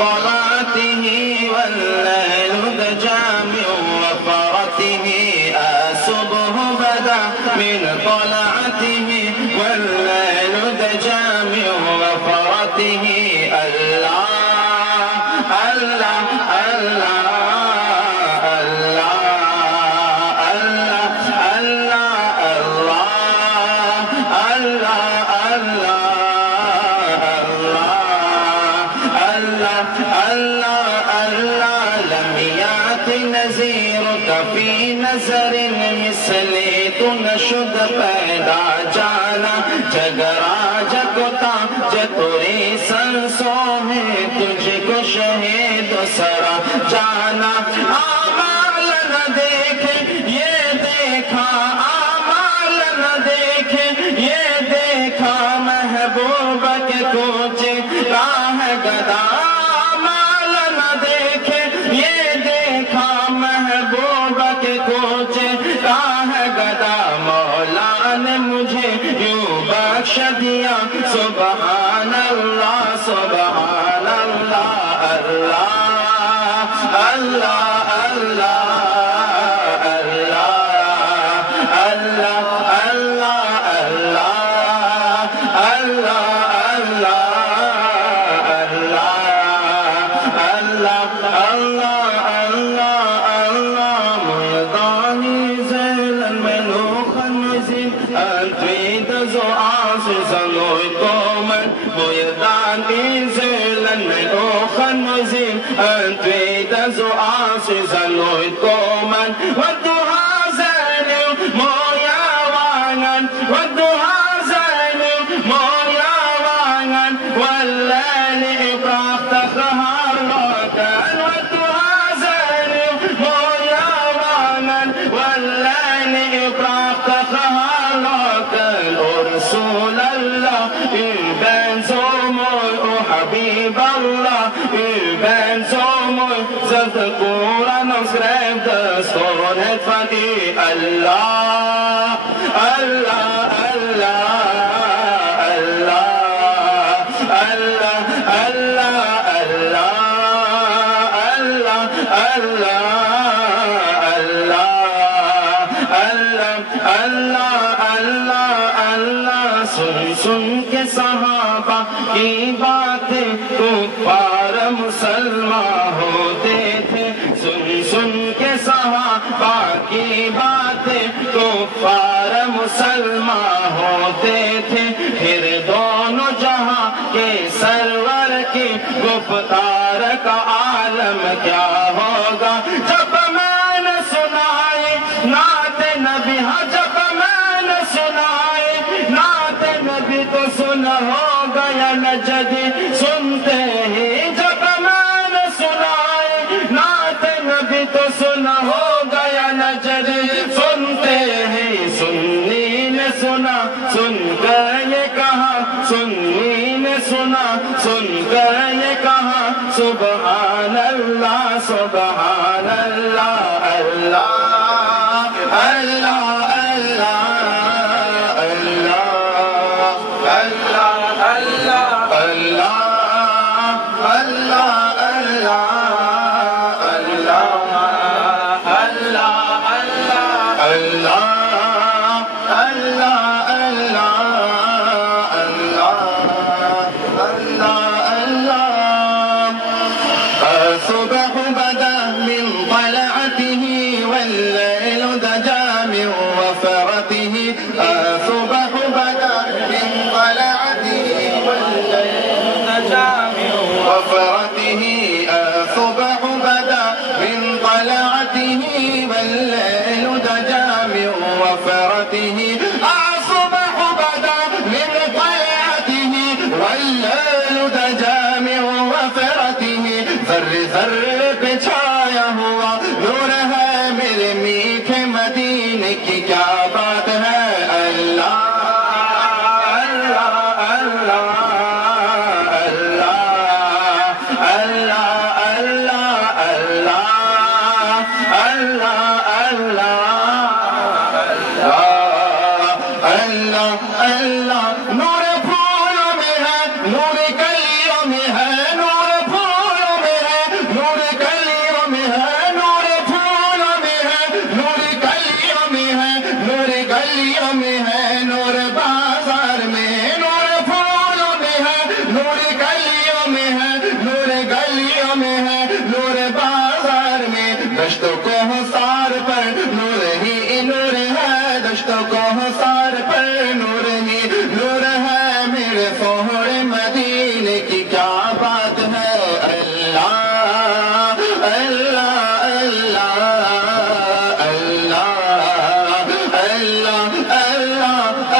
طلعته والليل دجى من وفرته الصبح بدا من طلعته والليل دجى من وفرته الله الله الله في نظر مثلی تو نشد پیدا جانا جگرا جگتا جتوری سنسوں میں تجھ کو شہید سرا جانا آمال نہ دیکھے یہ دیکھا آمال نہ دیکھے یہ دیکھا محبوب کے کوچے راہ گدا آمال نہ دیکھے یہ دیکھا محبوب کے کوچے راہ گدا مولا نے مجھے یوں بخش دیا سبحان اللہ سبحان اللہ اللہ اللہ اللہ اللہ اللہ أنتيد زعاصز الويتوما والدها زاني مويا وانان والدها زاني مويا وانان والليل إبراخت خهار لوكان والدها زاني مويا وانان والليل إبراخت خهار لوكان رسول الله إبن زومي وحبيب الله إبن زومي زفت القرآن وسرب دستور هدفني الله الله الله الله الله الله الله سن کے صحابہ کی باتیں کفار مسلمان ہوتے تھے سن کے صحابہ کی باتیں کفار مسلمان ہوتے تھے پھر دونوں جہاں کے سرور کی گفتار کا عالم کیا ہوگا جب میں نے سنائی نعت نبی جب میں نے سنائی نعت نبی تو سن ہو گیا نجدی سنتے ہی جب میں نے سنائی نعت نبی تو سن ہو گیا نجدی سنتے ہی سنی نے سنا سن کر یہ کہا سنی نے سنا سن کر یہ کہا سبحان اللہ سبحان اللہ اللہ اللہ الصبح بدا من طلعته والليل دجى من وفرته الصبح بدا من طلعته والليل دجى من وفرته الصبح بدا من طلعته والليل دجى من وفرته الصبح بدا من طلعته والليل دجى من وفرته ذر ذر پہ چھایا ہوا نور ہے میرے میٹھے مدینے کی کیا بات ہے اللہ اللہ اللہ اللہ اللہ اللہ اللہ اللہ اللہ نور پھولوں میں ہے نور کلیوں میں ہے نور پھولوں دشتوں کو حصار پر نور ہی نور ہے دشتوں کو حصار پر نور ہی نور ہے میرے فہر مدینے کی کیا بات ہے اللہ اللہ اللہ اللہ اللہ اللہ اللہ اللہ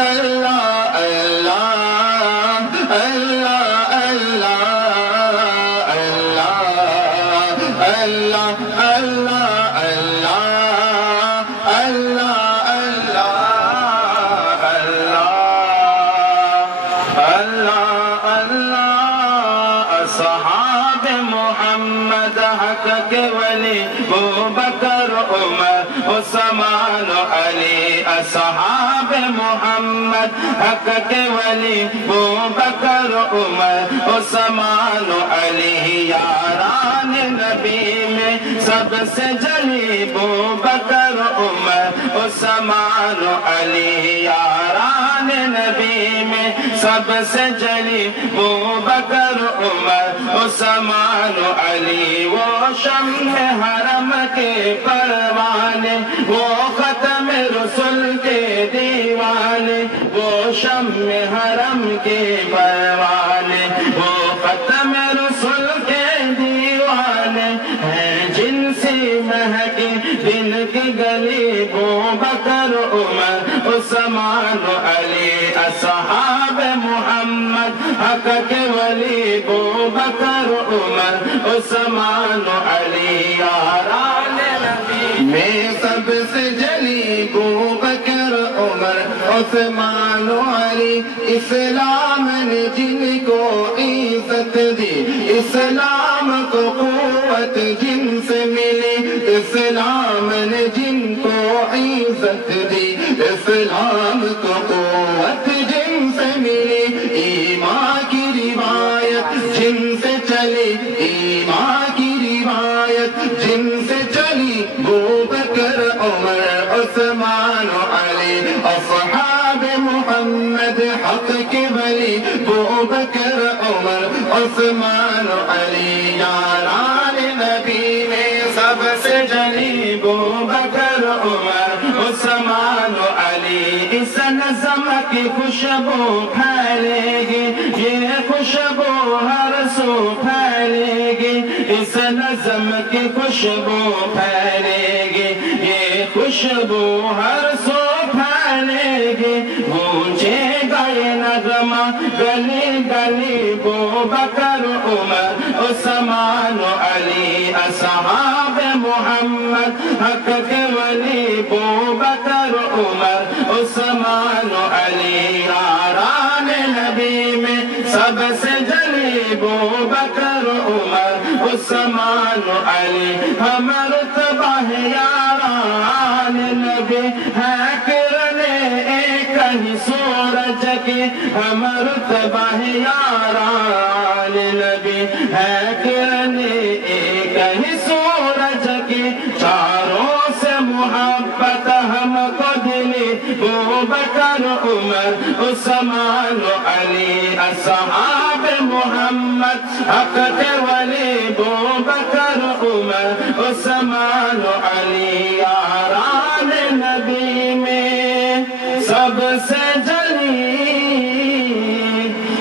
اللہ اللہ اصحاب محمد حق کے ولی ابو بکر عمر عثمان علی اصحاب محمد حق کے ولی ابو بکر عمر عثمان علی یاران نبی میں سب سے جلی ابو بکر عمر عثمان علی یاران نبی میں سب سے جلی ابو بکر عمر عثمان علی وہ شمع حرم کے پروانے وہ ختم رسول کے دیوانے وہ شمع حرم کے پروانے وہ ختم رسول کے دیوانے ہیں جن سے مہکی دل کی گلی ابو بکر عمر عثمان علی اصحاب محمد حق کے ولی ابو بکر عمر عثمان علی یاران نبی میں سب سے جلی ابو بکر عمر عثمان علی اسلام نے جن کو عزت دی اسلام کو قوت جن سے ملی اسلام نے جن کو عزت دی اسلام کو قوت جن سے ملی ایمان کی روایت جن سے چلی ایمان کی روایت جن سے چلی ابو بکر عمر عثمان علی اصحاب محمد حق کے ولی ابو بکر عمر عثمان علی یاران نبی میں سب سے جلی ابو بکر عمر عثمان علی اس نظم کی خوشبو پھیلے گی یہ خوشبو ہر سو پھیلے گی اس نظم کی خوشبو پھیلے گی یہ خوشبو ہر سو پھیلے گی گونجے گا یہ نغمہ گلی گلی ابو بکر عمر عثمان علی اصحاب محمد حق کے ولی ابو بکر عمر عثمان علی یاران نبی میں سب سے جلی ابو بکر عمر عثمان علی ہم رتبہ یاران نبی ہے کرنے ایک ہی سورج کی ہم رتبہ یاران نبی ہے کرنے ایک ہی سورج کی چاروں سے محبت ہم کو دلی ابو بکر عمر عثمان علی اصحاب محمد حق کے ولی ابو بکر عمر عثمان علی یاران نبی میں سب سے جلی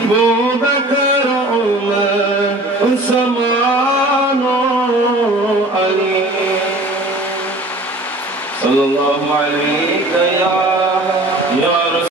ابو بکر عمر عثمان علی صلی اللہ علیہ